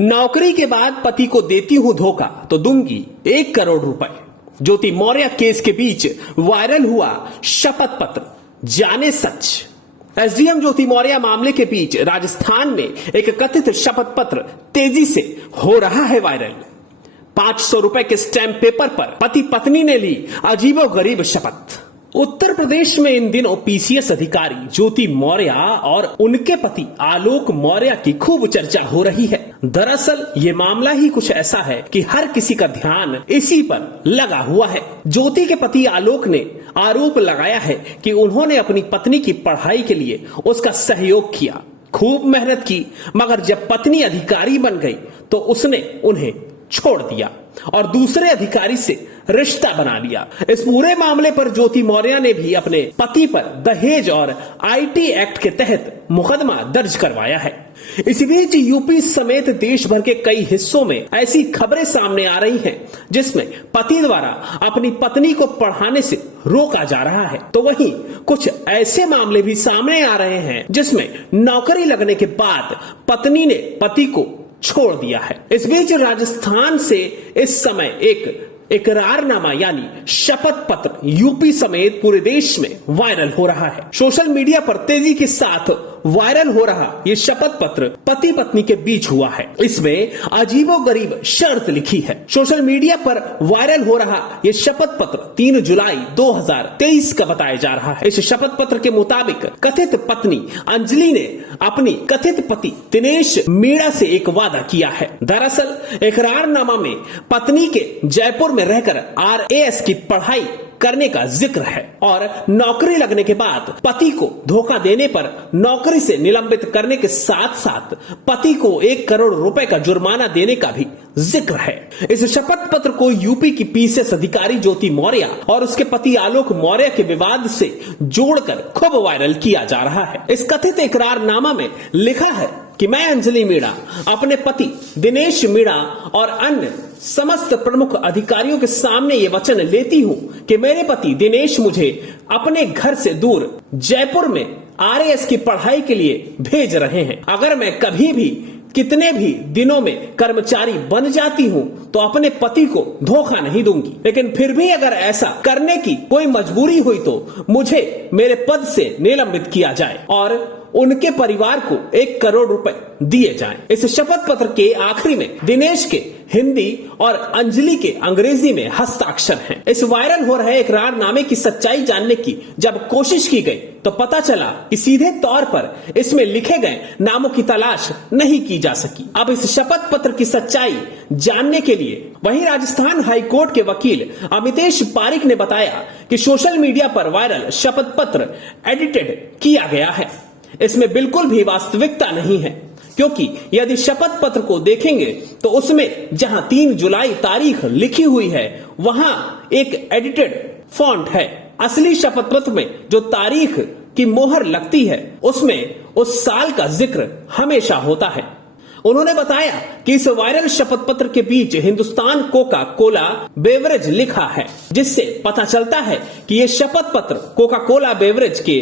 नौकरी के बाद पति को देती हूं धोखा तो दूंगी 1 करोड़ रुपए। ज्योति मौर्य केस के बीच वायरल हुआ शपथ पत्र, जाने सच। एसडीएम ज्योति मौर्य मामले के बीच राजस्थान में एक कथित शपथ पत्र तेजी से हो रहा है वायरल। 500 रुपए के स्टैंप पेपर पर पति पत्नी ने ली अजीबोगरीब शपथ। उत्तर प्रदेश में इन दिनों पीसीएस अधिकारी ज्योति मौर्य और उनके पति आलोक मौर्य की खूब चर्चा हो रही है। दरअसल ये मामला ही कुछ ऐसा है कि हर किसी का ध्यान इसी पर लगा हुआ है। ज्योति के पति आलोक ने आरोप लगाया है कि उन्होंने अपनी पत्नी की पढ़ाई के लिए उसका सहयोग किया, खूब मेहनत की, मगर जब पत्नी अधिकारी बन गई तो उसने उन्हें छोड़ दिया और दूसरे अधिकारी से रिश्ता बना लिया। इस पूरे मामले पर ज्योति मौर्य ने भी अपने पति पर दहेज और आईटी एक्ट के तहत मुकदमा दर्ज करवाया है। इसी बीच यूपी समेत देश भर के कई हिस्सों में ऐसी खबरें सामने आ रही हैं जिसमें पति द्वारा अपनी पत्नी को पढ़ाने से रोका जा रहा है, तो वहीं कुछ ऐसे मामले भी सामने आ रहे हैं जिसमें नौकरी लगने के बाद पत्नी ने पति को छोड़ दिया है। इस बीच राजस्थान से इस समय एक इकरारनामा यानी शपथ पत्र यूपी समेत पूरे देश में वायरल हो रहा है। सोशल मीडिया पर तेजी के साथ वायरल हो रहा ये शपथ पत्र पति पत्नी के बीच हुआ है। इसमें अजीबोगरीब शर्त लिखी है। सोशल मीडिया पर वायरल हो रहा ये शपथ पत्र 3 जुलाई 2023 का बताया जा रहा है। इस शपथ पत्र के मुताबिक कथित पत्नी अंजलि ने अपनी कथित पति दिनेश मीणा से एक वादा किया है। दरअसल इकरारनामा में पत्नी के जयपुर में रहकर आरएएस की पढ़ाई करने का जिक्र है और नौकरी लगने के बाद पति को धोखा देने पर नौकरी से निलंबित करने के साथ साथ पति को 1 करोड़ रुपए का जुर्माना देने का भी जिक्र है। इस शपथ पत्र को यूपी की पीसीएस अधिकारी ज्योति मौर्य और उसके पति आलोक मौर्य के विवाद से जोड़कर खूब वायरल किया जा रहा है। इस कथित इकरारनामा में लिखा है कि मैं अंजलि मीणा अपने पति दिनेश मीणा और अन्य समस्त प्रमुख अधिकारियों के सामने ये वचन लेती हूं कि मेरे पति दिनेश मुझे अपने घर से दूर जयपुर में आरएएस की पढ़ाई के लिए भेज रहे हैं। अगर मैं कभी भी कितने भी दिनों में कर्मचारी बन जाती हूं तो अपने पति को धोखा नहीं दूंगी, लेकिन फिर भी अगर ऐसा करने की कोई मजबूरी हुई तो मुझे मेरे पद से निलंबित किया जाए और उनके परिवार को 1 करोड़ रुपए दिए जाएं। इस शपथ पत्र के आखिरी में दिनेश के हिंदी और अंजलि के अंग्रेजी में हस्ताक्षर हैं। इस वायरल हो रहे इकरारनामे की सच्चाई जानने की जब कोशिश की गई तो पता चला कि सीधे तौर पर इसमें लिखे गए नामों की तलाश नहीं की जा सकी। अब इस शपथ पत्र की सच्चाई जानने के लिए वहीं राजस्थान हाईकोर्ट के वकील अमितेश पारिक ने बताया कि सोशल मीडिया पर वायरल शपथ पत्र एडिटेड किया गया है। इसमें बिल्कुल भी वास्तविकता नहीं है, क्योंकि यदि शपथ पत्र को देखेंगे तो उसमें जहां 3 जुलाई तारीख लिखी हुई है वहां एक एडिटेड फॉन्ट है। असली शपथ पत्र में जो तारीख की मोहर लगती है उसमें उस साल का जिक्र हमेशा होता है। उन्होंने बताया कि इस वायरल शपथ पत्र के बीच हिंदुस्तान कोका कोला बेवरेज लिखा है, जिससे पता चलता है कि यह शपथ पत्र कोका कोला बेवरेज के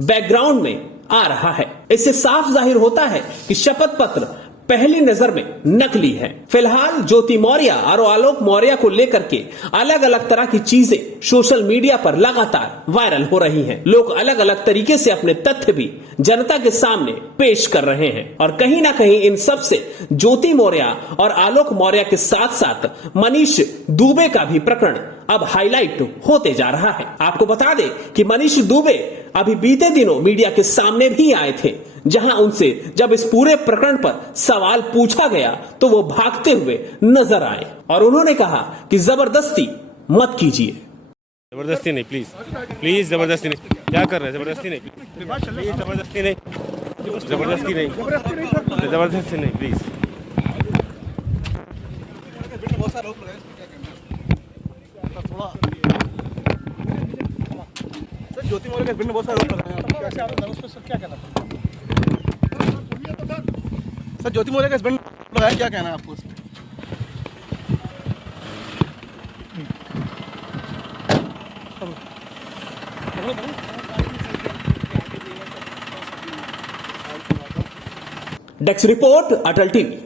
बैकग्राउंड में आ रहा है। इससे साफ जाहिर होता है कि शपथ पत्र पहली नजर में नकली है। फिलहाल ज्योति मौर्य और आलोक मौर्य को लेकर के अलग अलग तरह की चीजें सोशल मीडिया पर लगातार वायरल हो रही हैं। लोग अलग अलग तरीके से अपने तथ्य भी जनता के सामने पेश कर रहे हैं और कहीं ना कहीं इन सब से ज्योति मौर्य और आलोक मौर्य के साथ साथ मनीष दुबे का भी प्रकरण अब हाईलाइट होते जा रहा है। आपको बता दें कि मनीष दुबे अभी बीते दिनों मीडिया के सामने भी आए थे, जहां उनसे जब इस पूरे प्रकरण पर सवाल पूछा गया तो वो भागते हुए नजर आए और उन्होंने कहा कि जबरदस्ती मत कीजिए। जबरदस्ती नहीं, प्लीज प्लीज, जबरदस्ती नहीं। क्या कर रहे हैं? जबरदस्ती नहीं, प्लीज, जबरदस्ती नहीं, जबरदस्ती नहीं, जबरदस्ती नहीं, प्लीज। ज्योति मौर्य के हस्बैंड ने बहुत सारे आरोप लगाए हैं। कैसे आरोप है उस पर सर क्या कहना है? सर ज्योति मौर्य के हस्बैंड लगाया, क्या कहना है आपको उस पर? डेस्क रिपोर्ट, अटल टीवी।